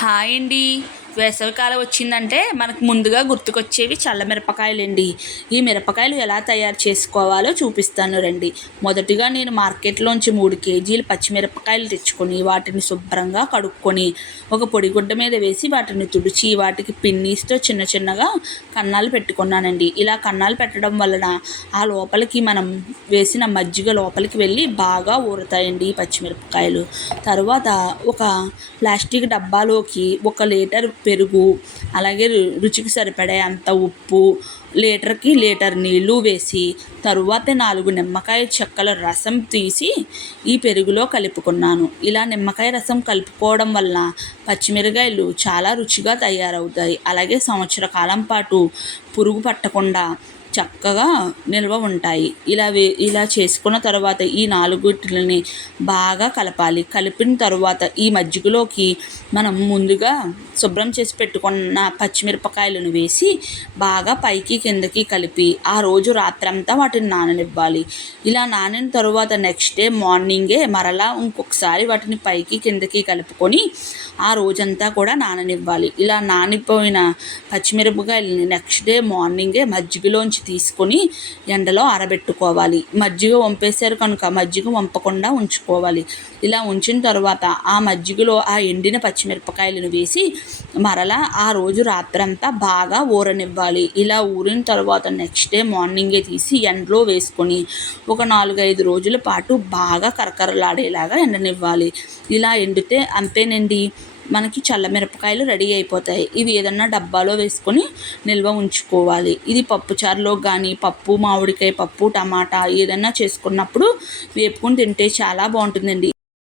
Hi అండి. వేసవికాలం వచ్చిందంటే మనకు ముందుగా గుర్తుకొచ్చేవి చల్ల మిరపకాయలండి. ఈ మిరపకాయలు ఎలా తయారు చేసుకోవాలో చూపిస్తాను రండి. మొదటిగా నేను మార్కెట్లోంచి 3 కేజీలు పచ్చిమిరపకాయలు తెచ్చుకొని వాటిని శుభ్రంగా కడుక్కొని ఒక పొడిగుడ్డ మీద వేసి వాటిని తుడిచి వాటికి పిన్నీస్తో చిన్న చిన్నగా కన్నాలు పెట్టుకున్నానండి. ఇలా కన్నాలు పెట్టడం వలన ఆ లోపలికి మనం వేసిన మజ్జిగ లోపలికి వెళ్ళి బాగా ఊరుతాయండి ఈ పచ్చిమిరపకాయలు. తర్వాత ఒక ప్లాస్టిక్ డబ్బాలోకి 1 లీటర్ పెరుగు, అలాగే రుచికి సరిపడే అంత ఉప్పు, లీటర్కి లీటర్ నీళ్లు వేసి తరువాత 4 నిమ్మకాయ చెక్కల రసం తీసి ఈ పెరుగులో కలుపుకున్నాను. ఇలా నిమ్మకాయ రసం కలుపుకోవడం వల్ల పచ్చిమిరకాయలు చాలా రుచిగా తయారవుతాయి. అలాగే సంవత్సర కాలం పాటు పురుగు పట్టకుండా చక్కగా నిల్వ ఉంటాయి. ఇలా చేసుకున్న తర్వాత ఈ 4 బాగా కలపాలి. కలిపిన తర్వాత ఈ మజ్జిగలోకి మనం ముందుగా శుభ్రం చేసి పెట్టుకున్న పచ్చిమిరపకాయలను వేసి బాగా పైకి కిందకి కలిపి ఆ రోజు రాత్రంతా వాటిని నాననివ్వాలి. ఇలా నానిన తర్వాత నెక్స్ట్ డే మార్నింగే మరలా ఇంకొకసారి వాటిని పైకి కిందకి కలుపుకొని ఆ రోజంతా కూడా నాననివ్వాలి. ఇలా నానిపోయిన పచ్చిమిరపకాయలని నెక్స్ట్ డే మార్నింగే మజ్జిగలోంచి తీసుకొని ఎండలో ఆరబెట్టుకోవాలి. మజ్జిగ వంపేశారు కనుక మజ్జిగ వంపకుండా ఉంచుకోవాలి. ఇలా ఉంచిన తర్వాత ఆ మజ్జిగలో ఆ ఎండిన పచ్చిమిరపకాయలను వేసి మరలా ఆ రోజు రాత్రంతా బాగా ఊరనివ్వాలి. ఇలా ఊరిన తర్వాత నెక్స్ట్ డే మార్నింగే తీసి ఎండలో వేసుకొని ఒక 4-5 రోజుల పాటు బాగా కరకరలాడేలాగా ఎండనివ్వాలి. ఇలా ఎండితే అంతేనండి, మనకి చల్లమిరపకాయలు రెడీ అయిపోతాయి. ఇవి ఏదన్నా డబ్బాలో వేసుకొని నిల్వ ఉంచుకోవాలి. ఇది పప్పుచారులో కానీ పప్పు మామిడికాయ పప్పు టమాటా ఏదన్నా చేసుకున్నప్పుడు వేపుకొని తింటే చాలా బాగుంటుందండి.